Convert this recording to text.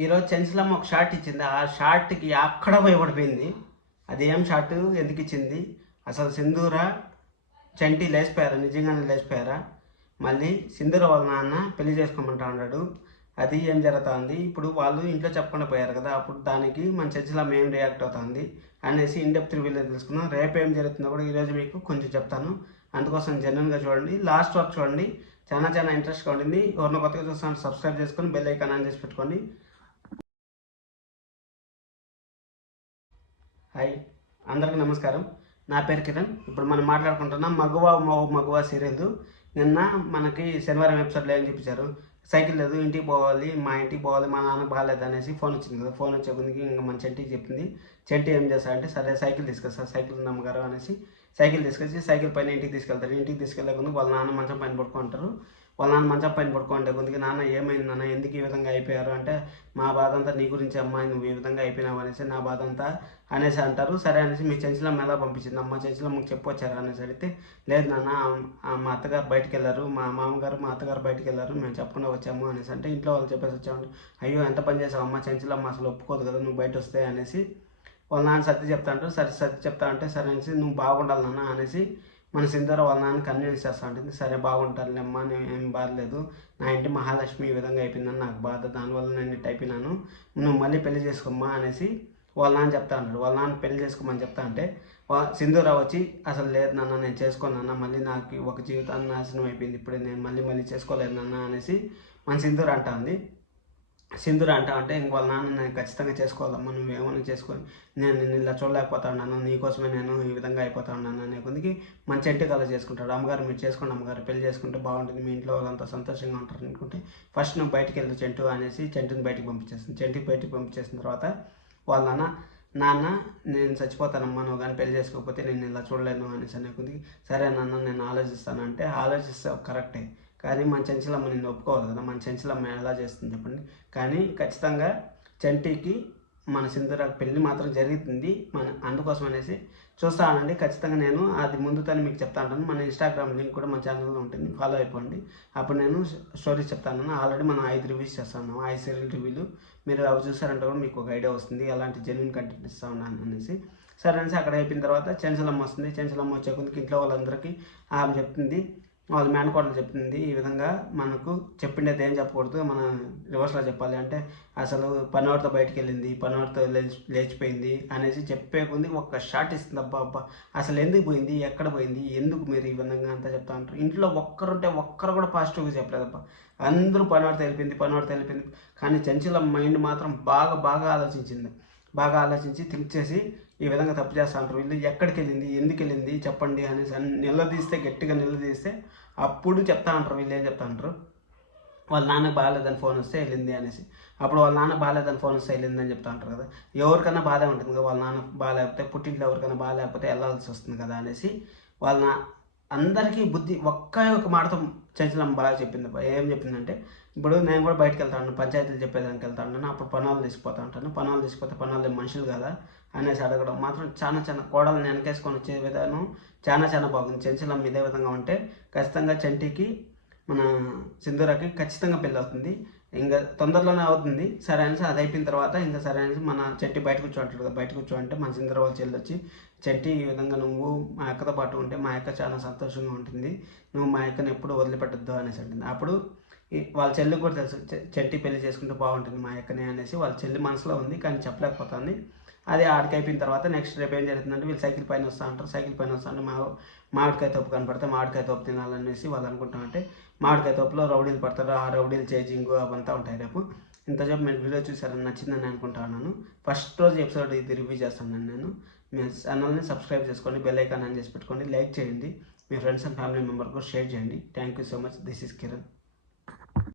ఈరోజు చెంచలమ్మ ఒక షార్ట్ ఇచ్చింది. ఆ షార్ట్కి అక్కడ భయపడిపోయింది. అది ఏం షార్ట్, ఎందుకు ఇచ్చింది, అసలు సింధూర చంటి లేచిపోయారా, నిజంగానే లేచిపోయారా, మళ్ళీ సింధూర వాళ్ళ నాన్న పెళ్లి చేసుకోమంటా ఉన్నాడు, అది ఏం జరుగుతుంది, ఇప్పుడు వాళ్ళు ఇంట్లో చెప్పకుండా పోయారు కదా, అప్పుడు దానికి మన చర్చలమ్మ ఏం రియాక్ట్ అవుతుంది అనేసి ఇన్డెప్త్ రివ్యూలో తెలుసుకున్నాం. రేపు ఏం జరుగుతుందో కూడా ఈరోజు మీకు కొంచెం చెప్తాను. అందుకోసం జెన్యున్గా చూడండి, లాస్ట్ వరకు చూడండి. చాలా చాలా ఇంట్రెస్ట్గా ఉంటుంది. ఎవరినో కొత్తగా చూస్తాను సబ్స్క్రైబ్ చేసుకొని బెల్ ఐకాన్ ఆన్ చేసి పెట్టుకోండి. హాయ్, అందరికీ నమస్కారం. నా పేరు కిరణ్. ఇప్పుడు మనం మాట్లాడుకుంటున్నాం మగువ సీరియల్. నిన్న మనకి శనివారం ఎపిసోడ్లో ఏం చూపించారు, సైకిల్ లేదు, ఇంటికి పోవాలి, మా ఇంటికి పోవాలి, మా నాన్న బాగాలేదు అనేసి ఫోన్ వచ్చింది కదా. ఫోన్ వచ్చే కొద్దికి ఇంకా మన చెంటికి చెప్పింది. చెంటి ఏం చేస్తారంటే, సరే సైకిల్ తీసుకొస్తా, సైకిల్ ఉంది అమ్మగారు అనేసి సైకిల్ తీసుకొచ్చి సైకిల్ పైన ఇంటికి తీసుకెళ్తారు. ఇంటికి తీసుకెళ్లే ముందు వాళ్ళ నాన్న మంచం పైన పడుకుంటారు. వాళ్ళ నాన్న మంచం పైన పడుకుంటే కొద్దిగా, నాన్న ఏమైంది నాన్న, ఎందుకు ఈ విధంగా అయిపోయారు అంటే, మా బాధ అంతా నీ గురించి అమ్మాయి, నువ్వు ఈ విధంగా అయిపోయినావు అనేసి నా బాధ అంతా అనేసి అంటారు. సరే అనేసి మీ చెంచలమ్మ ఎలా పంపించింది, అమ్మ చెంచలమ్మకి చెప్పొచ్చారు అనేసి అడిగితే, లేదు నాన్న మా అత్తగారు బయటికి వెళ్ళారు, మా మామగారు మా అత్తగారు బయటికి వెళ్ళారు, మేము చెప్పకుండా వచ్చాము అనేసి అంటే, ఇంట్లో వాళ్ళు చెప్పేసి వచ్చాము. అయ్యో ఎంత పని చేసావు అమ్మ, చెంచలమ్మ అసలు ఒప్పుకోదు కదా నువ్వు బయట వస్తే అనేసి వాళ్ళ నాన్న సత్య చెప్తా అంటారు. సరే సత్య చెప్తా అంటే, సరే అనేసి నువ్వు బాగుండాలి నాన్న అనేసి మన సింధూర వాళ్ళ నాన్న కన్విన్స్ చేస్తూ ఉంటుంది. సరే బాగుంటానులేమ్మా, నేను ఏం బాధలేదు, నా ఇంటి మహాలక్ష్మి ఈ విధంగా అయిపోయిందని నాకు బాధ, దానివల్ల నేను ఇట్ అయిపోయినాను, నువ్వు మళ్ళీ పెళ్లి చేసుకోమ్మా అనేసి వాళ్ళ నాన్న చెప్తా అంటాడు. వాళ్ళ నాన్న పెళ్లి చేసుకోమని చెప్తా అంటే సింధూర వచ్చి, అసలు లేదు నాన్న నేను చేసుకోనన్నా, మళ్ళీ నాకు ఒక జీవితాన్ని నాశనం అయిపోయింది, ఇప్పుడే నేను మళ్ళీ చేసుకోలేదు నాన్న అనేసి మన సింధూర అంటా ఉంది. సింధూర అంటా అంటే, ఇంక వాళ్ళ నాన్న నేను ఖచ్చితంగా చేసుకోవాలమ్మా, నువ్వేమన్నా చేసుకొని, నేను నిన్ను ఇలా చూడలేకపోతా ఉన్నాను, నీకోసమే నేను ఈ విధంగా అయిపోతా ఉన్నాను అనే కొద్దికి మంచి ఇంటి కళ చేసుకుంటాడు. అమ్మగారు మీరు చేసుకోండి అమ్మగారు, పెళ్లి చేసుకుంటే బాగుంటుంది, మీ ఇంట్లో వాళ్ళంతా సంతోషంగా ఉంటారు అనుకుంటే, ఫస్ట్ నువ్వు బయటికి వెళ్ళు చెంటు అనేసి చెంటుని బయటికి పంపించేస్తుంది. చెంటికి బయటికి పంపించేసిన తర్వాత వాళ్ళ నాన్న నేను చచ్చిపోతానమ్మా, నువ్వు కానీ పెళ్లి చేసుకోకపోతే నేను ఇలా చూడలేను అనేసి అనే కొద్దికి, సరే నాన్న నేను ఆలోచిస్తాను అంటే, ఆలోచిస్తే కరెక్టే, కానీ మన చెంచలమ్మ నిన్ను ఒప్పుకోవాలి కదా, మన చెంచలమ్మ ఎలా చేస్తుంది చెప్పండి. కానీ ఖచ్చితంగా చంటికి మన సింధూర పెళ్ళి మాత్రం జరుగుతుంది. అందుకోసం అనేసి చూస్తానండి. ఖచ్చితంగా నేను అది ముందుతోనే మీకు చెప్తా ఉంటాను. మన ఇన్స్టాగ్రామ్ లింక్ కూడా మన ఛానల్లో ఉంటుంది, ఫాలో అయిపోండి. అప్పుడు నేను స్టోరీస్ చెప్తాను. ఆల్రెడీ మనం 5 రివ్యూస్ చేస్తున్నాము, 5 సీరియల్ రివ్యూలు. మీరు అవి చూసారంటే కూడా మీకు ఒక ఐడియా వస్తుంది, అలాంటి జెన్యున్ కంటెంట్ ఇస్తూ ఉన్నాను అనేసి. సరే అనేసి అక్కడ అయిపోయిన తర్వాత చెంచలమ్మ వస్తుంది. చెంచలమ్మ వచ్చే కొద్దికి ఇంట్లో వాళ్ళందరికీ ఆమె చెప్తుంది, వాళ్ళ మేనకోడలు చెప్తుంది, ఈ విధంగా మనకు చెప్పిండేది ఏం చెప్పకూడదు, మన రివర్స్లో చెప్పాలి అంటే, అసలు పనివాడితో బయటికి వెళ్ళింది, పనివాడితో లేచిపోయింది అనేసి చెప్పేకుంది. ఒక్క షాట్ ఇస్తుంది. అబ్బా అబ్బా అసలు ఎందుకు పోయింది, ఎక్కడ పోయింది, ఎందుకు మీరు ఈ విధంగా అంతా చెప్తా ఉంటారు. ఇంట్లో ఒక్కరుంటే ఒక్కరు కూడా పాజిటివ్గా చెప్పలేదబ్బా, అందరూ పనివాడితో వెళ్ళిపోయింది. కానీ చంచల మైండ్ మాత్రం బాగా ఆలోచించింది. బాగా ఆలోచించి థింక్ చేసి, ఈ విధంగా తప్పు చేస్తూ ఉంటారు, వీళ్ళు ఎక్కడికి వెళ్ళింది, ఎందుకు వెళ్ళింది చెప్పండి అనేసి గట్టిగా నిలదీస్తే అప్పుడు చెప్తా ఉంటారు. వీళ్ళు ఏం చెప్తా ఉంటారు, వాళ్ళ నాన్న బాగాలేదని ఫోన్ వస్తే వెళ్ళింది అనేసి. అప్పుడు వాళ్ళ నాన్న బాగాలేదని ఫోన్ వస్తే వెళ్ళిందని చెప్తా ఉంటారు కదా. ఎవరికైనా బాధ ఉంటుంది కదా, వాళ్ళ నాన్న బాగాలేకపోతే, పుట్టింట్లో ఎవరికైనా బాగాలేకపోతే వెళ్ళాల్సి వస్తుంది కదా అనేసి వాళ్ళ అందరికీ బుద్ధి ఒక మాటతో చంచలమ్మ బాగా చెప్పింది. ఏం చెప్పిందంటే, ఇప్పుడు నేను కూడా బయటకు వెళ్తాను, పంచాయతీలు చెప్పేదానికి వెళ్తా ఉంటాను, అప్పుడు పనులు తీసుకుపోతా ఉంటాను, పనులు తీసుకుపోతే పనులు మనుషులు కదా అనేసి అడగడం మాత్రం చాలా కోడలను వెనకేసుకొని వచ్చే విధానం చాలా బాగుంది. చంచలమ్మ ఇదే విధంగా ఉంటే ఖచ్చితంగా చంటికి మన సింధూరకి ఖచ్చితంగా పెళ్ళి అవుతుంది, ఇంకా తొందరలోనే అవుతుంది. సరే అనేసి అది అయిపోయిన తర్వాత ఇంకా సరే అనేసి మన చెట్టి బయట కూర్చోంటాడు కదా, బయట కూర్చోంటే మన సింధూర వాళ్ళ చెల్లి వచ్చి, చెట్టి ఈ విధంగా నువ్వు మా అక్కతో పాటు ఉంటే మా అక్క చాలా సంతోషంగా ఉంటుంది, నువ్వు మా అక్కని ఎప్పుడు వదిలిపెట్టద్దు అనేసి అంటుంది. అప్పుడు వాళ్ళ చెల్లి కూడా తెలుసు, చెట్టి పెళ్లి చేసుకుంటే బాగుంటుంది మా అక్కనే అనేసి వాళ్ళ చెల్లి మనసులో ఉంది, కానీ చెప్పలేకపోతుంది. అది ఆడికి అయిపోయిన తర్వాత నెక్స్ట్ రేపు ఏం జరుగుతుందంటే, వీళ్ళు సైకిల్ పైన వస్తూ ఉంటారు. సైకిల్ పైన వస్తూ ఉంటే మామిడికాయ తోపు కనపడితే మామిడికాయ తోపు తినాలనేసి వాళ్ళు అనుకుంటామంటే, మామిడికాయ తోపులో రౌడీలు పడతారు. ఆ రౌడీలు చేజింగ్ అవంతా ఉంటాయి. రేపు ఇంతసేపు మీరు వీడియో చూసారని నచ్చిందని అనుకుంటున్నాను. ఫస్ట్ రోజు ఎపిసోడ్ ఇది రివ్యూ చేస్తాను నేను. మీ ఛానల్ని సబ్స్క్రైబ్ చేసుకోండి, బెల్ ఐకాన్ ఆన్ చేసి పెట్టుకోండి, లైక్ చేయండి, మీ ఫ్రెండ్స్ అండ్ ఫ్యామిలీ మెంబర్కు షేర్ చేయండి. Thank you so much. This is Kiran.